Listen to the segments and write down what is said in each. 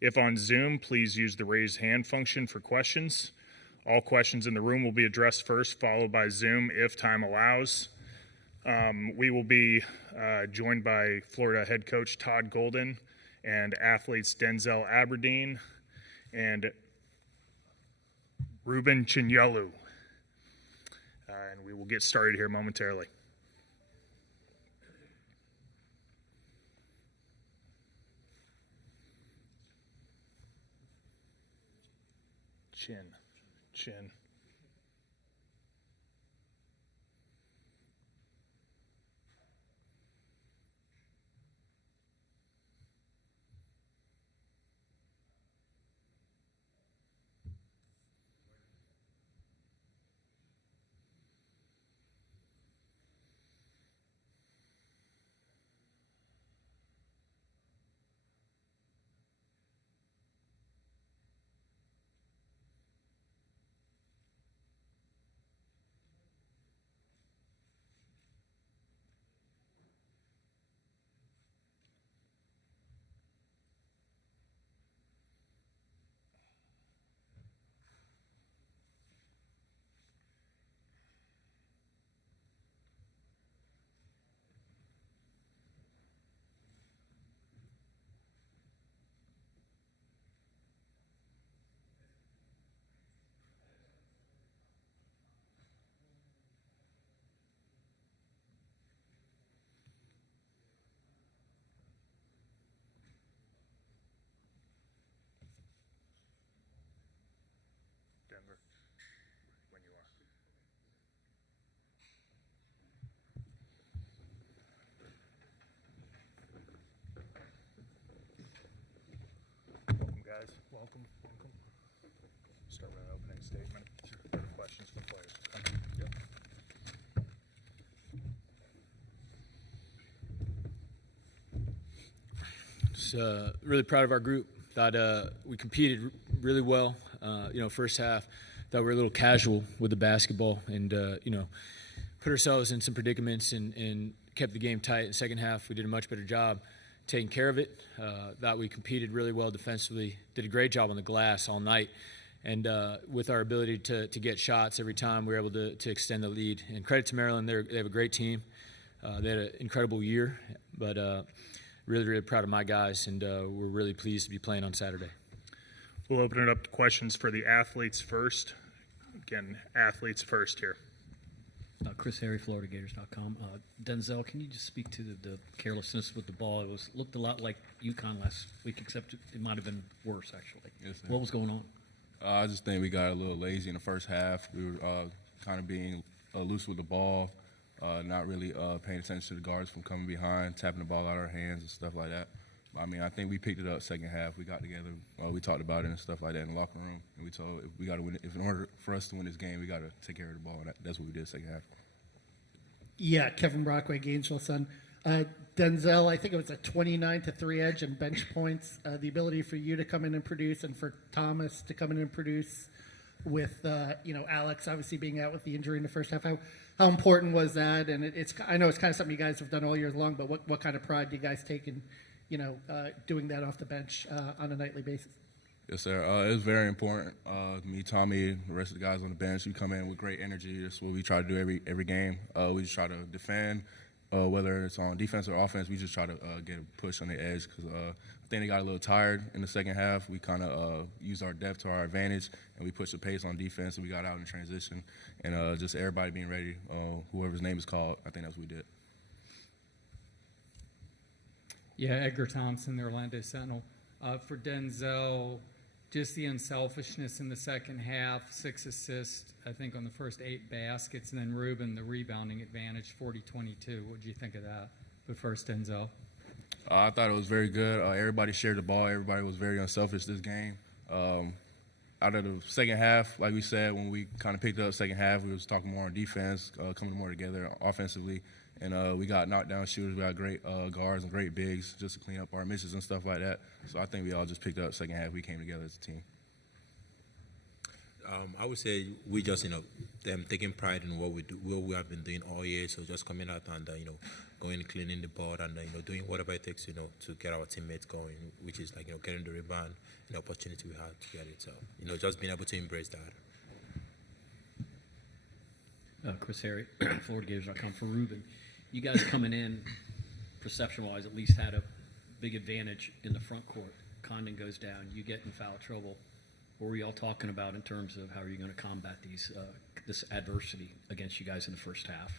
If on Zoom, please use the raise hand function for questions. All questions in the room will be addressed first, followed by Zoom if time allows. We will be joined by Florida head coach Todd Golden and athletes Denzel Aberdeen and Ruben Chinyalu. And we will get started here momentarily. Chin. Denver, when you are. Welcome, guys. Welcome. Start with an opening statement. Questions for players. Yep. Just really proud of our group. Thought we competed really well. First half, thought we were a little casual with the basketball and, put ourselves in some predicaments and kept the game tight. In the second half, we did a much better job taking care of it. Thought we competed really well defensively, did a great job on the glass all night. And with our ability to get shots every time, we were able to extend the lead. And credit to Maryland, they have a great team. They had an incredible year, but really, really proud of my guys, and we're really pleased to be playing on Saturday. We'll open it up to questions for the athletes first. Again, athletes first here. Chris Harry, FloridaGators.com. Denzel, can you just speak to the carelessness with the ball? It looked a lot like UConn last week, except it might have been worse, actually. Yes, what was going on? I just think we got a little lazy in the first half. We were kind of being loose with the ball, not really paying attention to the guards from coming behind, tapping the ball out of our hands and stuff like that. I mean, I think we picked it up second half. We got together, we talked about it and stuff like that in the locker room, and we told if we got to win, if in order for us to win this game, we got to take care of the ball. And that's what we did second half. Yeah, Kevin Brockway, Gainesville Sun. Denzel, I think it was a 29-3 edge and bench points. The ability for you to come in and produce, and for Thomas to come in and produce, with Alex obviously being out with the injury in the first half. How important was that? And I know it's kind of something you guys have done all year long, but what kind of pride do you guys take in doing that off the bench on a nightly basis? Yes, sir. It was very important. Me, Tommy, the rest of the guys on the bench, we come in with great energy. That's what we try to do every game. We just try to defend, whether it's on defense or offense. We just try to get a push on the edge because I think they got a little tired in the second half. We kind of used our depth to our advantage, and we pushed the pace on defense, and we got out in transition. And just everybody being ready, whoever's name is called, I think that's what we did. Yeah, Edgar Thompson, the Orlando Sentinel. For Denzel, just the unselfishness in the second half, 6 assists, I think, on the first 8 baskets. And then Ruben, the rebounding advantage, 40-22. What did you think of that? But first, Denzel. I thought it was very good. Everybody shared the ball. Everybody was very unselfish this game. Out of the second half, like we said, when we kind of picked up second half, we was talking more on defense, coming more together offensively. And we got knockdown shooters. We got great guards and great bigs just to clean up our misses and stuff like that. So I think we all just picked up second half. We came together as a team. I would say we just, them taking pride in what we do, what we have been doing all year. So just coming out and, going cleaning the board and, doing whatever it takes, to get our teammates going, which is like, getting the rebound, the opportunity we had to get it. So, just being able to embrace that. Chris Harry, FloridaGators.com. For Ruben, you guys coming in, perception-wise, at least had a big advantage in the front court. Condon goes down, you get in foul trouble. What were you all talking about in terms of how are you going to combat this adversity against you guys in the first half?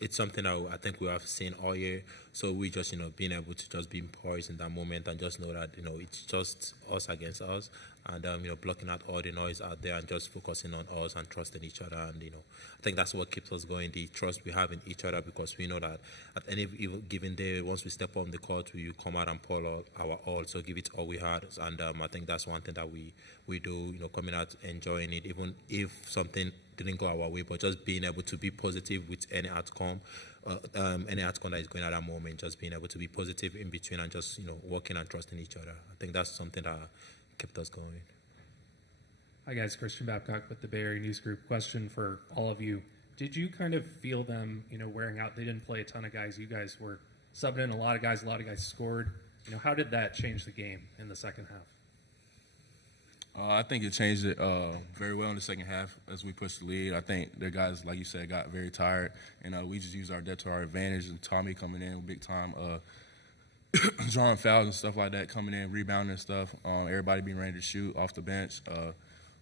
It's something that I think we have seen all year. So we just, being able to just be poised in that moment and just know that, it's just us against us and, blocking out all the noise out there and just focusing on us and trusting each other. And, I think that's what keeps us going, the trust we have in each other, because we know that at any given day, once we step on the court, we come out and pour our all, so give it all we had. And I think that's one thing that we do, coming out, enjoying it, even if something didn't go our way, but just being able to be positive with any outcome that is going at that moment, just being able to be positive in between and just, working and trusting each other. I think that's something that kept us going. Hi guys, Christian Babcock with the Bay Area News Group. Question for all of you. Did you kind of feel them, wearing out? They didn't play a ton of guys. You guys were subbing in a lot of guys scored. How did that change the game in the second half? I think it changed it very well in the second half as we pushed the lead. I think the guys, like you said, got very tired, and we just used our depth to our advantage. And Tommy coming in big time, drawing fouls and stuff like that, coming in, rebounding and stuff. Everybody being ready to shoot off the bench.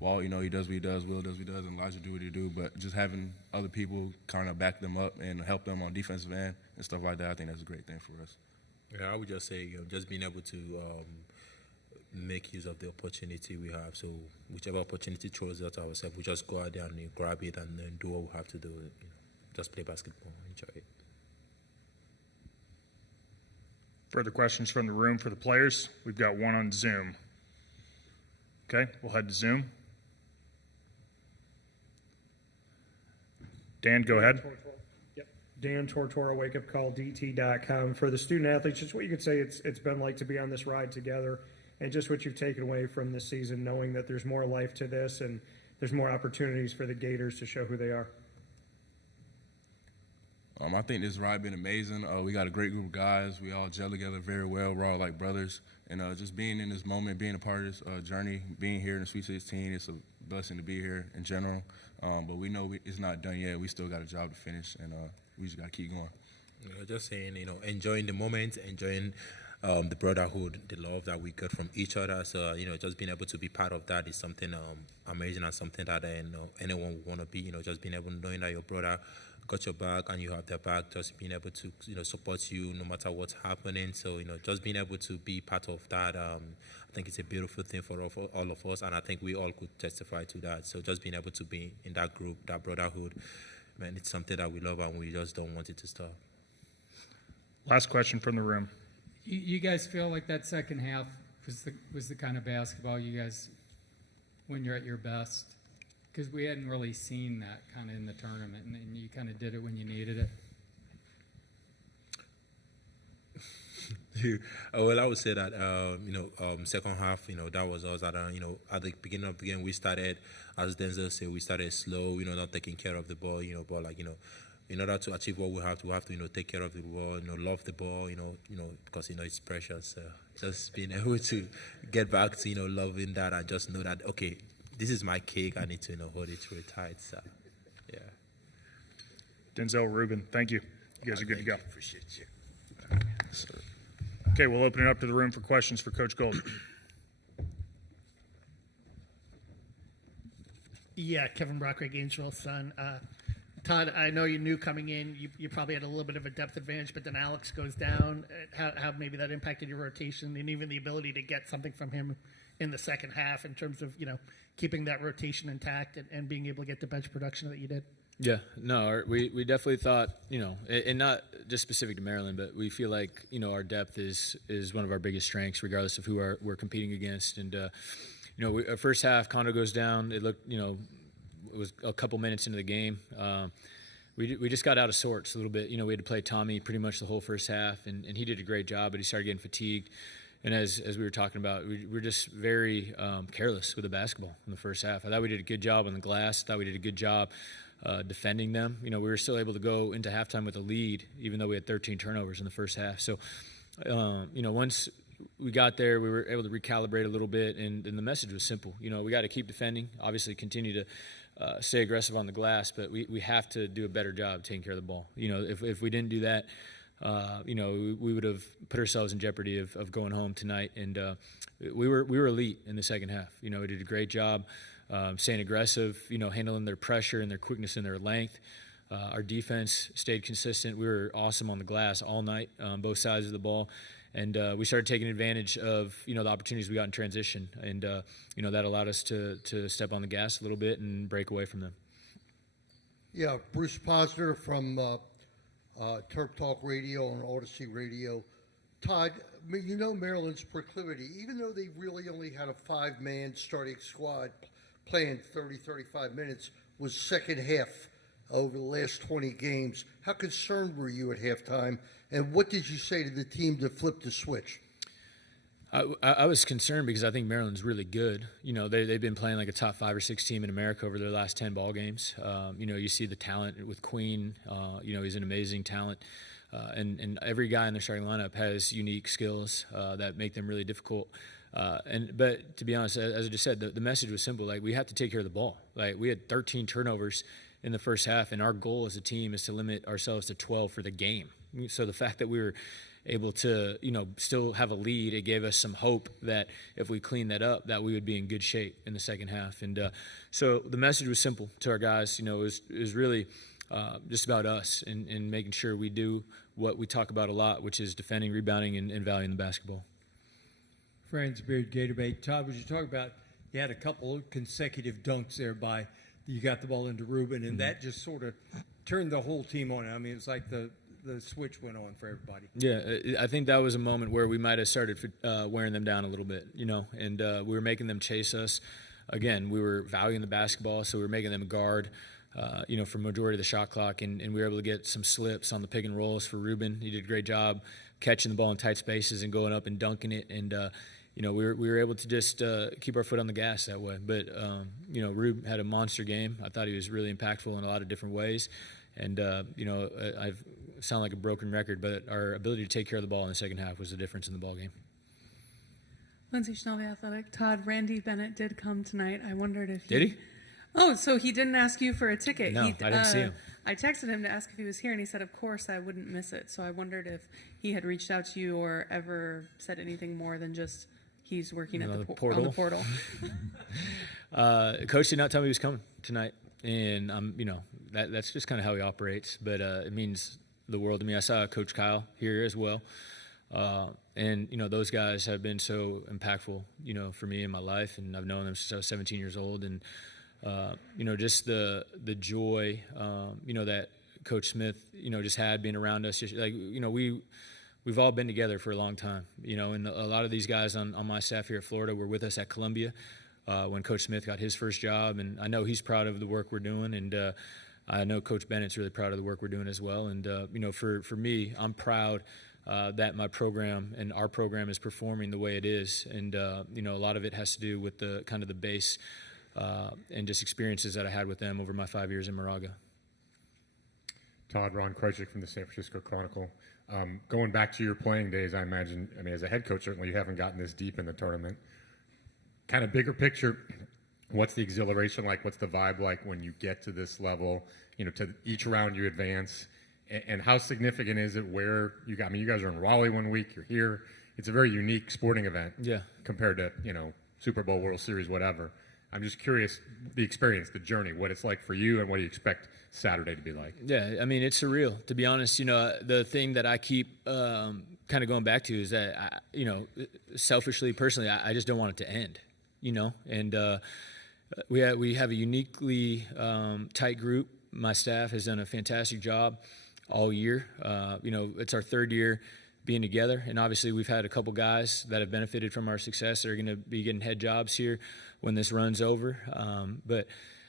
Walt, he does what he does. Will does what he does, and Elijah do what he do. But just having other people kind of back them up and help them on defensive end and stuff like that, I think that's a great thing for us. Yeah, I would just say just being able to make use of the opportunity we have. So whichever opportunity throws out ourselves, we just go out there and grab it and then do what we have to do. Just play basketball, enjoy it. Further questions from the room for the players? We've got one on Zoom. Okay, we'll head to Zoom. Dan, go ahead. Yep. Dan Tortora, wakeupcalldt.com. For the student athletes, just what you could say it's been like to be on this ride together, and just what you've taken away from this season, knowing that there's more life to this and there's more opportunities for the Gators to show who they are. I think this ride been amazing. We got a great group of guys. We all gel together very well. We're all like brothers. And just being in this moment, being a part of this journey, being here in the Sweet 16, it's a blessing to be here in general. But we know it's not done yet. We still got a job to finish, and we just got to keep going. Just saying, enjoying the moment, enjoying the brotherhood, the love that we got from each other. So, just being able to be part of that is something amazing and something that anyone would want to be, just being able to knowing that your brother got your back and you have their back, just being able to, support you no matter what's happening. So, just being able to be part of that, I think it's a beautiful thing for all of us, and I think we all could testify to that. So just being able to be in that group, that brotherhood, man, it's something that we love and we just don't want it to stop. Last question from the room. You guys feel like that second half was the kind of basketball you guys, when you're at your best? Because we hadn't really seen that kind of in the tournament, and you kind of did it when you needed it. Well, I would say that, second half, that was us. That, at the beginning of the game, we started, as Denzel said, we started slow, not taking care of the ball, but like, in order to achieve what we have to, take care of the ball, love the ball, because, it's precious. Just being able to get back to, loving that and just know that, okay, this is my cake. I need to, hold it really tight. So, yeah. Denzel, Ruben, thank you. You guys are good to go. Appreciate you. Okay, we'll open it up to the room for questions for Coach Gold. Yeah, Kevin Brockway, Gainesville's son. Todd, I know you knew coming in, you probably had a little bit of a depth advantage, but then Alex goes down. How maybe that impacted your rotation and even the ability to get something from him in the second half in terms of, keeping that rotation intact and being able to get the bench production that you did? Yeah, no, we definitely thought, and not just specific to Maryland, but we feel like, our depth is one of our biggest strengths, regardless of who we're competing against. And, our first half, Kondo goes down. It looked, it was a couple minutes into the game. We just got out of sorts a little bit. We had to play Tommy pretty much the whole first half, and he did a great job, but he started getting fatigued. And as we were talking about, we were just very careless with the basketball in the first half. I thought we did a good job on the glass. I thought we did a good job defending them. We were still able to go into halftime with a lead, even though we had 13 turnovers in the first half. So, once we got there, we were able to recalibrate a little bit, and the message was simple. We got to keep defending, obviously continue to stay aggressive on the glass, but we have to do a better job taking care of the ball. If we didn't do that, we would have put ourselves in jeopardy of going home tonight. And we were elite in the second half. We did a great job staying aggressive, handling their pressure and their quickness and their length. Our defense stayed consistent. We were awesome on the glass all night, both sides of the ball. And we started taking advantage of, the opportunities we got in transition. And, that allowed us to step on the gas a little bit and break away from them. Yeah, Bruce Posner from Terp Talk Radio and Odyssey Radio. Todd, Maryland's proclivity, even though they really only had a 5-man starting squad playing 30, 35 minutes, was second half over the last 20 games. How concerned were you at halftime, and what did you say to the team to flip the switch? I was concerned because I think Maryland's really good. They've been playing like a top 5 or 6 team in America over their last 10 ball games. You see the talent with Queen. He's an amazing talent. And every guy in their starting lineup has unique skills that make them really difficult. But to be honest, as I just said, the message was simple. Like, we have to take care of the ball. Like, we had 13 turnovers in the first half, and our goal as a team is to limit ourselves to 12 for the game. So the fact that we were able to, still have a lead, it gave us some hope that if we clean that up, that we would be in good shape in the second half. And so the message was simple to our guys. It was really just about us and making sure we do what we talk about a lot, which is defending, rebounding, and valuing the basketball. Franz Beard, Gatorade. Todd, was you talking about you had a couple of consecutive dunks there you got the ball into Ruben, and that just sort of turned the whole team on. I mean, it's like the switch went on for everybody. Yeah, I think that was a moment where we might have started wearing them down a little bit, and we were making them chase us. Again, we were valuing the basketball, so we were making them guard, for majority of the shot clock, and we were able to get some slips on the pick and rolls for Ruben. He did a great job catching the ball in tight spaces and going up and dunking it, and we were able to just keep our foot on the gas that way. But Rube had a monster game. I thought he was really impactful in a lot of different ways. And, I sound like a broken record, but our ability to take care of the ball in the second half was the difference in the ball game. Lindsay Schnell, The Athletic. Todd, Randy Bennett did come tonight. I wondered if Did he? Oh, so he didn't ask you for a ticket. No, I didn't see him. I texted him to ask if he was here, and he said, of course, I wouldn't miss it. So I wondered if he had reached out to you or ever said anything more than just he's working at the portal. On the portal. Coach did not tell me he was coming tonight. And that's just kind of how he operates. But it means the world to me. I saw Coach Kyle here as well, and those guys have been so impactful, for me in my life, and I've known them since I was 17 years old. And just the joy, that Coach Smith, just had being around us. We've all been together for a long time, and a lot of these guys on my staff here at Florida were with us at Columbia. When Coach Smith got his first job, and I know he's proud of the work we're doing, and I know Coach Bennett's really proud of the work we're doing as well. And for me, I'm proud that my program and our program is performing the way it is, and a lot of it has to do with the kind of the base and just experiences that I had with them over my 5 years in Moraga. Todd, Ron Krejcik from the San Francisco Chronicle. Going back to your playing days, I imagine, as a head coach, certainly you haven't gotten this deep in the tournament. Kind of bigger picture, what's the exhilaration like? What's the vibe like when you get to this level? To each round you advance, and how significant is it where you got? You guys are in Raleigh one week, you're here. It's a very unique sporting event, compared to Super Bowl, World Series, whatever. I'm just curious, the experience, the journey, what it's like for you, and what do you expect Saturday to be like? Yeah, it's surreal, to be honest. The thing that I keep kind of going back to is that selfishly, personally, I just don't want it to end. And we have a uniquely tight group. My staff has done a fantastic job all year. It's our third year being together, and obviously we've had a couple guys that have benefited from our success that are going to be getting head jobs here when this run's over. But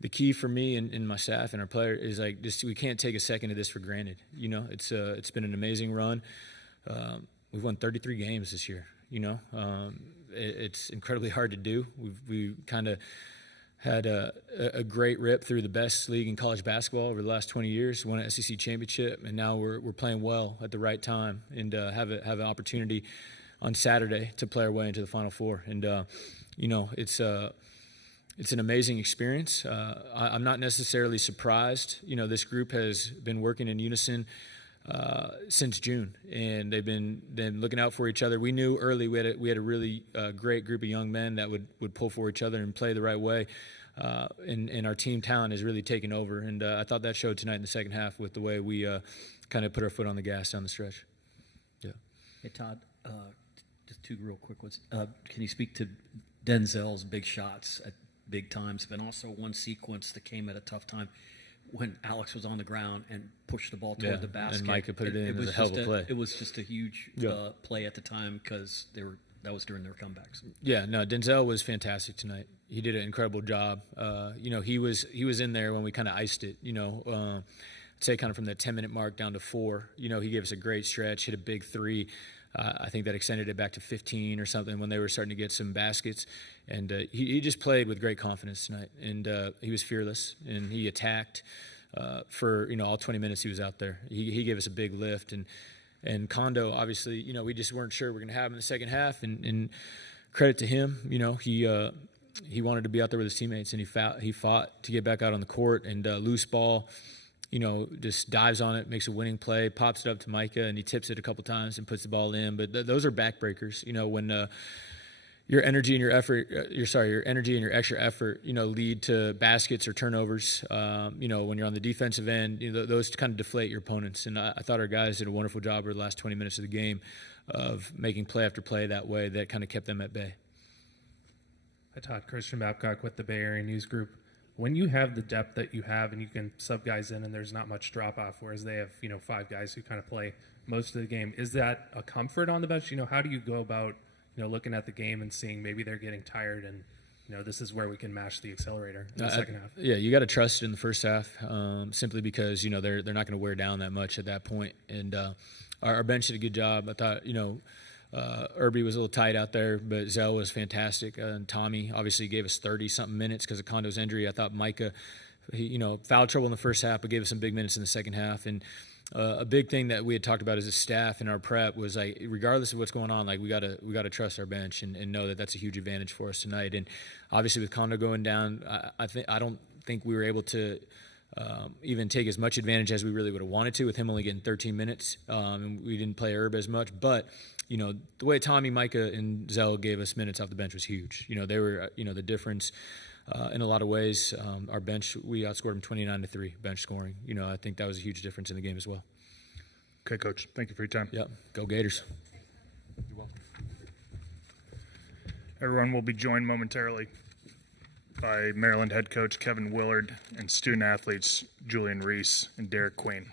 the key for me and my staff and our player is we can't take a second of this for granted. It's been an amazing run. We've won 33 games this year. It's incredibly hard to do. We kind of had a great rip through the best league in college basketball over the last 20 years, won an SEC championship, and now we're playing well at the right time and have an opportunity on Saturday to play our way into the Final Four. And, it's an amazing experience. I'm not necessarily surprised. This group has been working in unison since June, and they've been looking out for each other. We knew early we had a really great group of young men that would pull for each other and play the right way. And our team talent is really taking over, and I thought that showed tonight in the second half with the way we kind of put our foot on the gas down the stretch. Yeah. Hey Todd, just two real quick ones. Can you speak to Denzel's big shots at big times, but also one sequence that came at a tough time when Alex was on the ground and pushed the ball toward the basket, and Micah put it in. It was a hell of a play. It was just a huge play at the time because that was during their comebacks. Yeah, no, Denzel was fantastic tonight. He did an incredible job. He was in there when we kind of iced it. I'd say kind of from the 10-minute mark down to 4. He gave us a great stretch, hit a big 3. I think that extended it back to 15 or something when they were starting to get some baskets. And he just played with great confidence tonight. And he was fearless, and he attacked for, all 20 minutes he was out there. He gave us a big lift. And Kondo, obviously, we just weren't sure we're going to have him in the second half. And credit to him, he wanted to be out there with his teammates, and he fought to get back out on the court. And loose ball, just dives on it, makes a winning play, pops it up to Micah, and he tips it a couple times and puts the ball in. But those are backbreakers. When your energy and your effort, your energy and your extra effort, lead to baskets or turnovers. When you're on the defensive end, those kind of deflate your opponents. And I thought our guys did a wonderful job over the last 20 minutes of the game of making play after play that way that kind of kept them at bay. Hi, Todd. Christian Babcock with the Bay Area News Group. When you have the depth that you have and you can sub guys in and there's not much drop-off, whereas they have, 5 guys who kind of play most of the game, is that a comfort on the bench? How do you go about, looking at the game and seeing maybe they're getting tired and, this is where we can mash the accelerator in the second half? Yeah, you got to trust it in the first half simply because, they're not going to wear down that much at that point. And our bench did a good job. I thought, Irby was a little tight out there, but Zell was fantastic. And Tommy obviously gave us 30-something minutes because of Kondo's injury. I thought Micah, foul trouble in the first half, but gave us some big minutes in the second half. And a big thing that we had talked about as a staff in our prep was like, regardless of what's going on, like we gotta trust our bench and know that that's a huge advantage for us tonight. And obviously with Kondo going down, I don't think we were able to even take as much advantage as we really would have wanted to with him only getting 13 minutes. And we didn't play Herb as much, but the way Tommy, Micah, and Zell gave us minutes off the bench was huge. They were, the difference in a lot of ways. Our bench, we outscored them 29-3 bench scoring. I think that was a huge difference in the game as well. Okay, Coach. Thank you for your time. Yep. Go Gators. You're welcome. Everyone will be joined momentarily by Maryland head coach Kevin Willard and student athletes Julian Reese and Derek Queen.